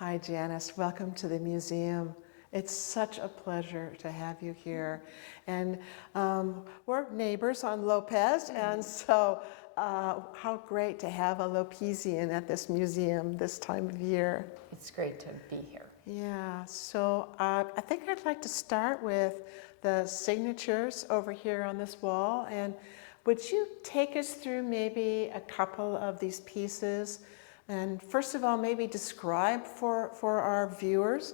Hi, Janis. Welcome to the museum. It's such a pleasure to have you here. And we're neighbors on Lopez, and so how great to have a Lopesian at this museum this time of year. It's great to be here. Yeah, so I think I'd like to start with the signatures over here on this wall. And would you take us through maybe a couple of these pieces? And first of all, maybe describe for our viewers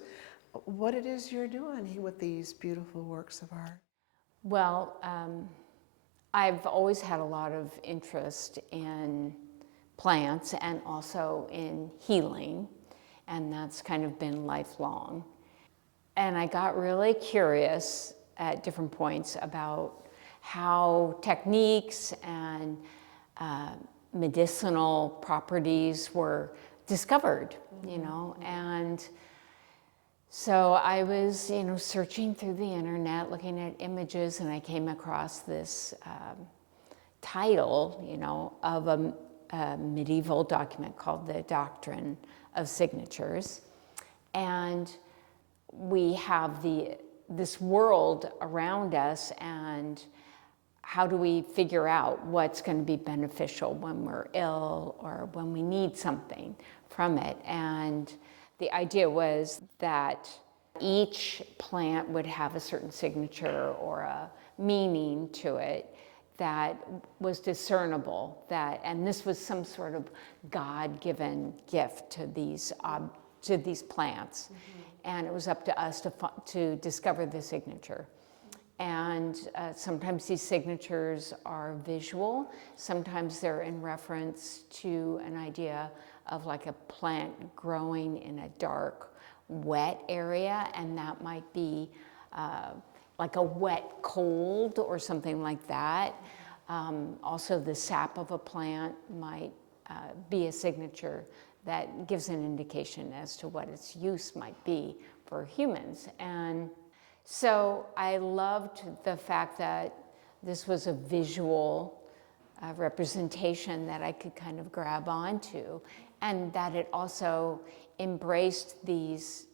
what it is you're doing with these beautiful works of art. Well, I've always had a lot of interest in plants and also in healing, and that's kind of been lifelong. And I got really curious at different points about how techniques and medicinal properties were discovered, and so I was, searching through the internet, looking at images, and I came across this title, of a medieval document called the Doctrine of Signatures. And we have this world around us, and how do we figure out what's going to be beneficial when we're ill or when we need something from it? And the idea was that each plant would have a certain signature or a meaning to it that was discernible, and this was some sort of God-given gift to these plants. Mm-hmm. And it was up to us to discover the signature. And sometimes these signatures are visual, sometimes they're in reference to an idea of like a plant growing in a dark, wet area, and that might be like a wet cold or something like that. Also, the sap of a plant might be a signature that gives an indication as to what its use might be for humans. And so I loved the fact that this was a visual representation that I could kind of grab onto, and that it also embraced these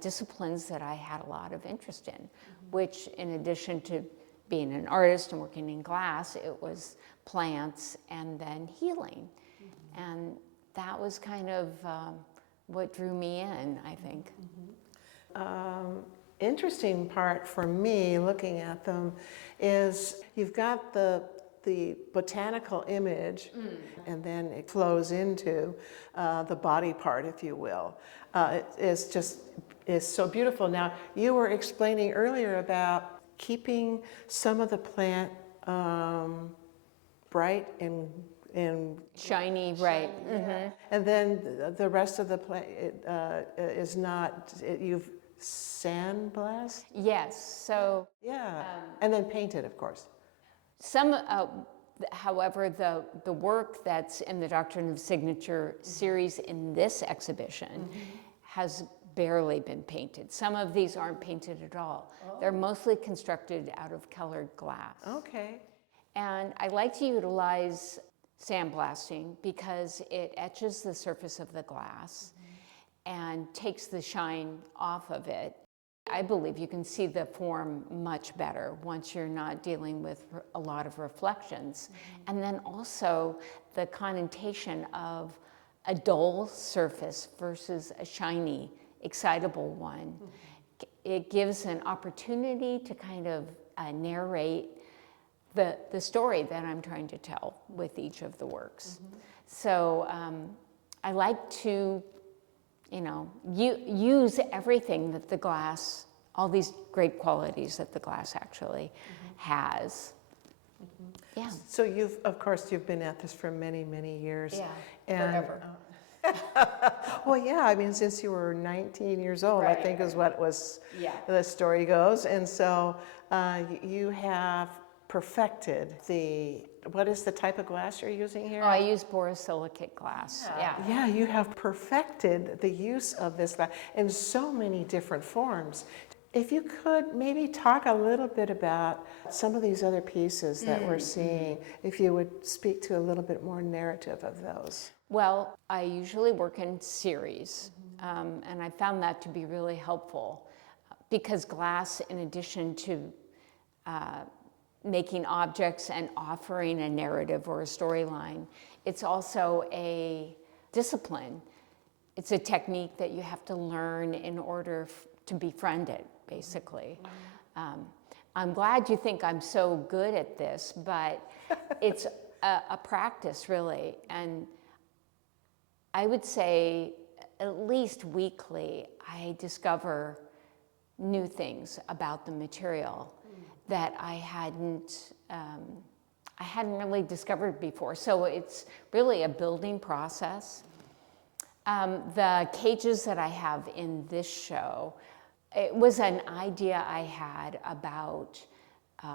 disciplines that I had a lot of interest in, mm-hmm. which, in addition to being an artist and working in glass, it was plants and then healing. Mm-hmm. And that was kind of what drew me in, I think. Mm-hmm. Interesting part for me looking at them is you've got the botanical image, and then it flows into the body part, if you will. It is so beautiful. Now, you were explaining earlier about keeping some of the plant bright and shiny, right? Mm-hmm. And then the rest of the plant is not. You've sandblast? Yes. So and then painted, of course. Some, however, the work that's in the Doctrine of Signature series in this exhibition mm-hmm. has barely been painted. Some of these aren't painted at all. Oh. They're mostly constructed out of colored glass. Okay. And I like to utilize sandblasting because it etches the surface of the glass mm-hmm. and takes the shine off of it. I believe you can see the form much better once you're not dealing with a lot of reflections. Mm-hmm. And then also the connotation of a dull surface versus a shiny, excitable one. Mm-hmm. It gives an opportunity to kind of narrate the story that I'm trying to tell with each of the works. Mm-hmm. So I like to use everything that the glass, all these great qualities that the glass actually mm-hmm. has. Mm-hmm. Yeah. So you've been at this for many, many years. Yeah, forever. Well, yeah, I mean, since you were 19 years old, right, I think is what the story goes. And so you have perfected what is the type of glass you're using here? Oh, I use borosilicate glass. Yeah, you have perfected the use of this glass in so many different forms. If you could maybe talk a little bit about some of these other pieces that we're seeing, if you would speak to a little bit more narrative of those. Well, I usually work in series. And I found that to be really helpful because glass, in addition to making objects and offering a narrative or a storyline, it's also a discipline. It's a technique that you have to learn in order to befriend it, basically. I'm glad you think I'm so good at this, but it's a practice, really. And I would say at least weekly, I discover new things about the material that I hadn't really discovered before. So it's really a building process. The cages that I have in this show, it was an idea I had about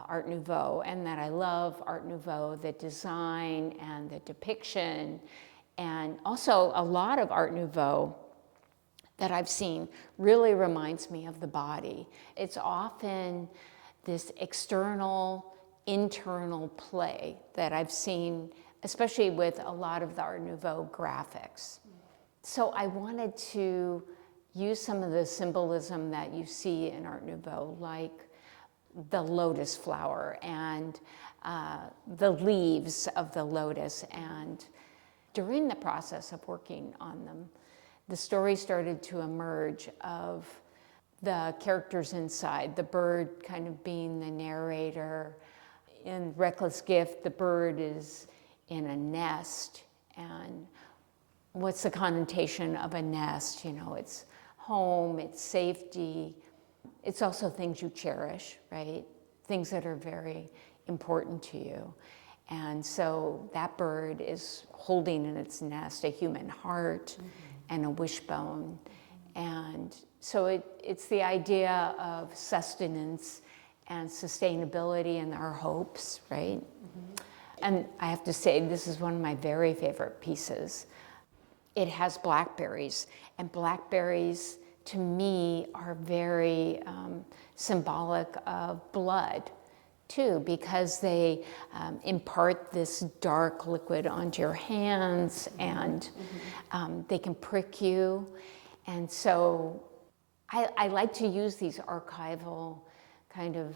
Art Nouveau, and that I love Art Nouveau, the design and the depiction, and also a lot of Art Nouveau that I've seen really reminds me of the body. It's often this external, internal play that I've seen, especially with a lot of the Art Nouveau graphics. So I wanted to use some of the symbolism that you see in Art Nouveau, like the lotus flower and the leaves of the lotus. And during the process of working on them, the story started to emerge of the characters inside, the bird kind of being the narrator. In Reckless Gift, the bird is in a nest, and what's the connotation of a nest? You know, it's home, it's safety. It's also things you cherish, right? Things that are very important to you. And so that bird is holding in its nest a human heart and a wishbone. And so it's the idea of sustenance and sustainability and our hopes, right? And I have to say, this is one of my very favorite pieces. It has blackberries, and blackberries to me are very symbolic of blood too, because they impart this dark liquid onto your hands, and they can prick you. And so I like to use these archival kind of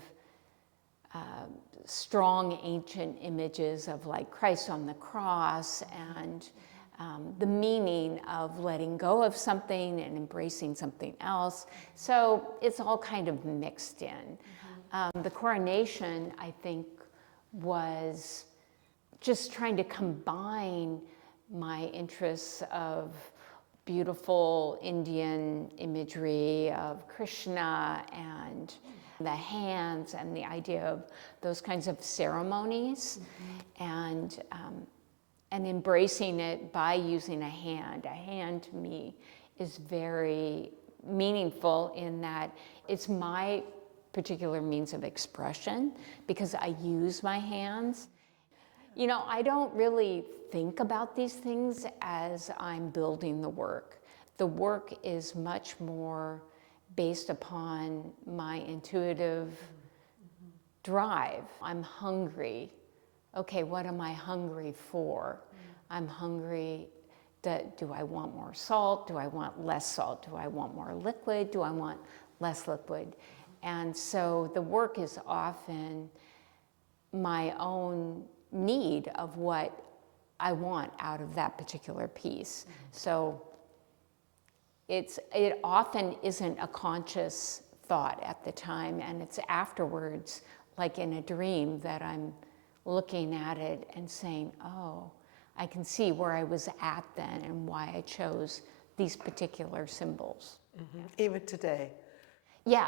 strong ancient images of like Christ on the cross and the meaning of letting go of something and embracing something else. So it's all kind of mixed in. The coronation, I think, was just trying to combine my interests of beautiful Indian imagery of Krishna and the hands and the idea of those kinds of ceremonies, and embracing it by using a hand. A hand to me is very meaningful in that it's my particular means of expression because I use my hands. You know, I don't really think about these things as I'm building the work. The work is much more based upon my intuitive drive. I'm hungry. Okay, what am I hungry for? I'm hungry that, do I want more salt? Do I want less salt? Do I want more liquid? Do I want less liquid? And so the work is often my own need of what I want out of that particular piece. So it often isn't a conscious thought at the time, and it's afterwards, like in a dream, that I'm looking at it and saying, oh, I can see where I was at then and why I chose these particular symbols. Even today. Yeah,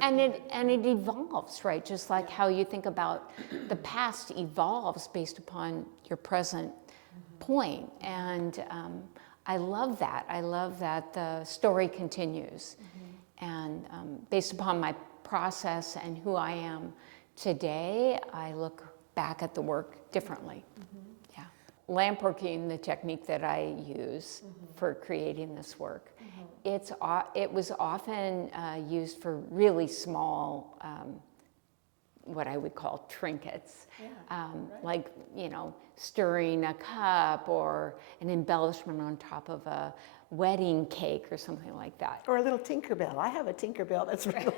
and it evolves, right? Just like how you think about the past evolves based upon your present point. And I love that. I love that the story continues. And based upon my process and who I am today, I look back at the work differently. Yeah. Lamp working, the technique that I use for creating this work, it was often used for really small, what I would call trinkets, like, you know, stirring a cup or an embellishment on top of a wedding cake or something like that. Or a little Tinkerbell. I have a Tinkerbell that's really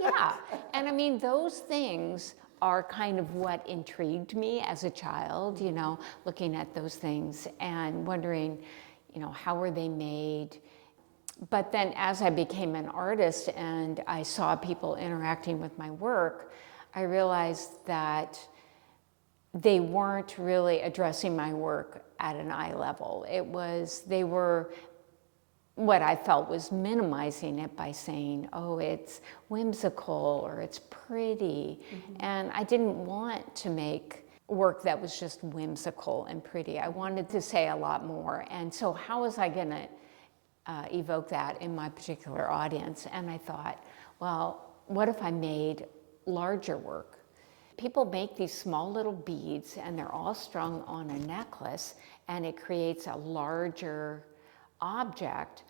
Yeah, and I mean, those things are kind of what intrigued me as a child, you know, looking at those things and wondering, you know, how were they made? But then as I became an artist and I saw people interacting with my work, I realized that they weren't really addressing my work at an eye level. They were what I felt was minimizing it by saying, oh, it's whimsical or it's pretty. And I didn't want to make work that was just whimsical and pretty. I wanted to say a lot more. And so how was I gonna evoke that in my particular audience? And I thought, well, what if I made larger work? People make these small little beads and they're all strung on a necklace and it creates a larger object.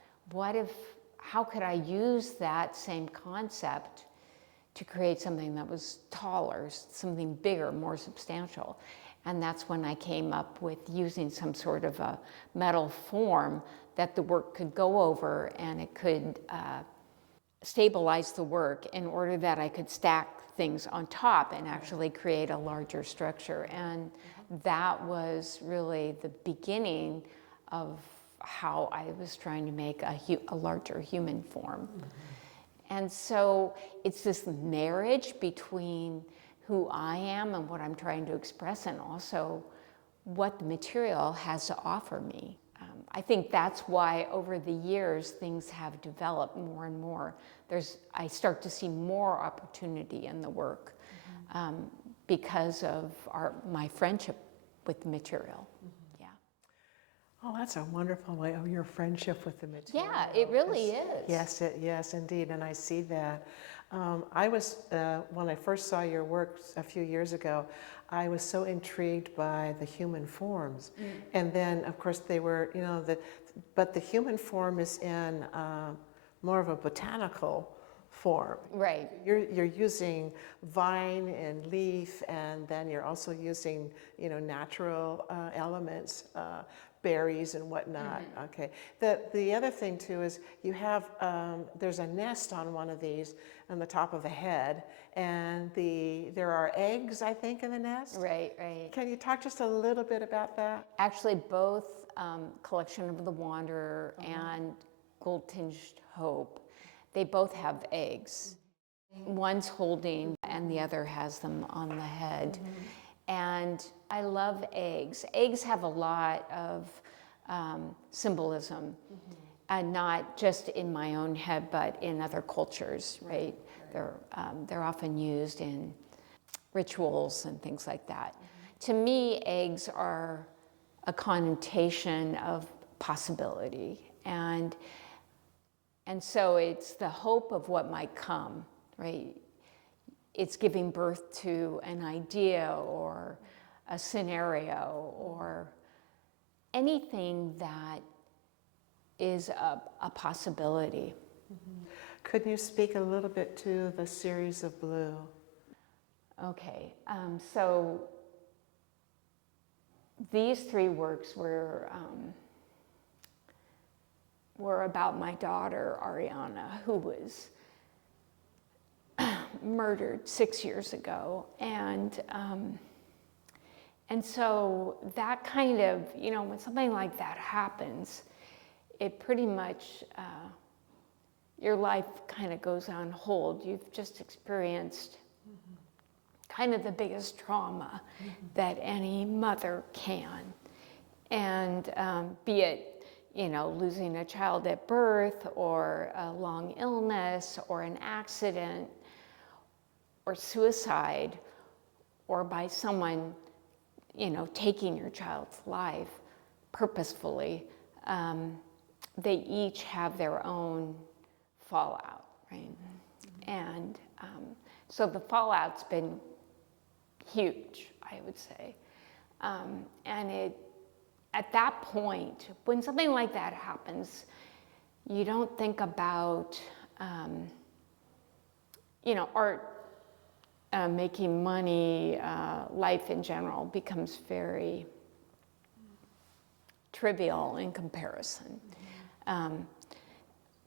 How could I use that same concept to create something that was taller, something bigger, more substantial? And that's when I came up with using some sort of a metal form that the work could go over and it could stabilize the work in order that I could stack things on top and actually create a larger structure. And that was really the beginning of how I was trying to make a larger human form. And so it's this marriage between who I am and what I'm trying to express and also what the material has to offer me. I think that's why over the years things have developed more and more. I start to see more opportunity in the work because of my friendship with the material. Yeah. Oh, that's a wonderful way. Oh, your friendship with the material. Yeah, it really is. Yes, indeed, and I see that. When I first saw your work a few years ago, I was so intrigued by the human forms. And then, of course, they were, you know, but the human form is in more of a botanical form. Right. You're using vine and leaf, and then you're also using, you know, natural elements, berries and whatnot. Okay. The other thing too is you have there's a nest on one of these on the top of the head, and there are eggs, I think, in the nest. Right. Can you talk just a little bit about that? Actually, both Collection of the Wanderer and Gold Tinged Hope, they both have eggs. One's holding and the other has them on the head. And I love eggs. Eggs have a lot of symbolism, and not just in my own head, but in other cultures, right? They're often used in rituals and things like that. To me, eggs are a connotation of possibility, and so it's the hope of what might come, right? It's giving birth to an idea or a scenario or anything that is a possibility. Could you speak a little bit to the series of blue? Okay, so these three works were about my daughter, Arianna, who was murdered 6 years ago. And so that kind of, you know, when something like that happens, it pretty much, your life kind of goes on hold. You've just experienced kind of the biggest trauma that any mother can. And be it, you know, losing a child at birth or a long illness or an accident or suicide or by someone, you know, taking your child's life purposefully, they each have their own fallout, right? And so the fallout's been huge, I would say. And at that point, when something like that happens, you don't think about, you know, art, making money, life in general becomes very trivial in comparison.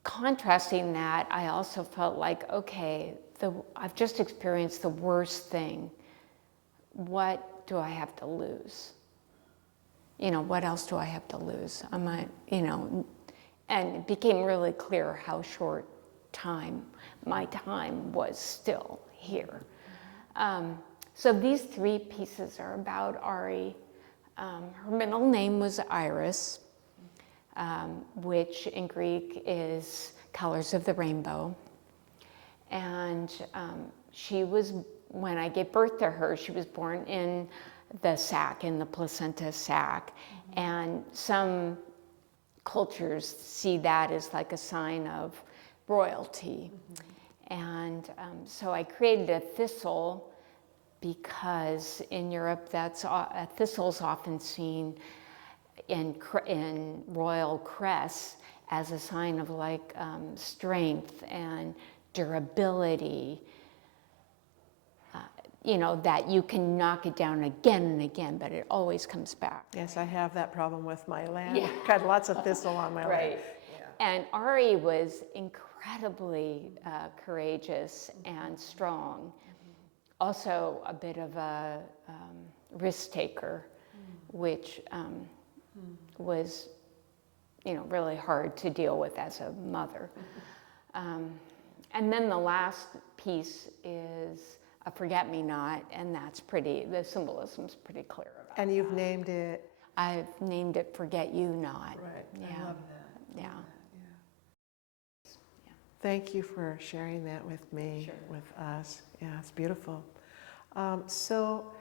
Contrasting that, I also felt like, okay, I've just experienced the worst thing. What do I have to lose? You know, what else do I have to lose? You know, and it became really clear how short my time was still here. So these 3 pieces are about Ari. Her middle name was Iris, which in Greek is colors of the rainbow. And when I gave birth to her, she was born in the sac, in the placenta sac. And some cultures see that as like a sign of royalty. And so I created a thistle because in Europe, a thistle's often seen in royal crests as a sign of like strength and durability. You know, that you can knock it down again and again, but it always comes back. Yes, I have that problem with my land. Yeah. Got lots of thistle on my land. Right. Yeah. And Ari was incredibly courageous and strong. Also a bit of a risk taker, which was, you know, really hard to deal with as a mother. And then the last piece is a forget-me-not, and the symbolism's pretty clear about And you've named it? I've named it Forget-You-Not. Right, Yeah. I love that. Yeah. Thank you for sharing that with me, with us. Yeah, it's beautiful. So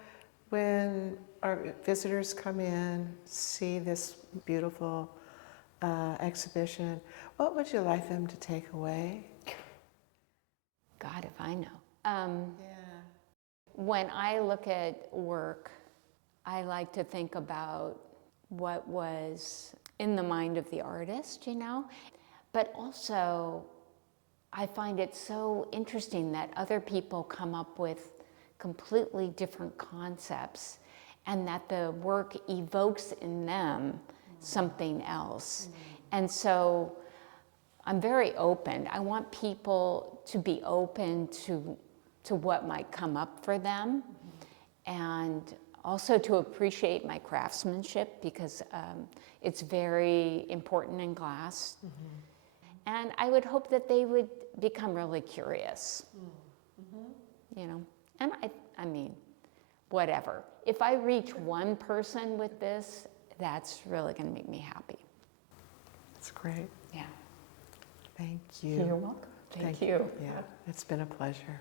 when our visitors come in, see this beautiful exhibition, what would you like them to take away? God, if I know. When I look at work, I like to think about what was in the mind of the artist, you know, but also I find it so interesting that other people come up with completely different concepts and that the work evokes in them something else. And so I'm very open. I want people to be open to what might come up for them, and also to appreciate my craftsmanship, because it's very important in glass. And I would hope that they would become really curious, you know. And I mean, whatever. If I reach one person with this, that's really going to make me happy. That's great. Yeah. Thank you. You're welcome. Thank you. Yeah, it's been a pleasure.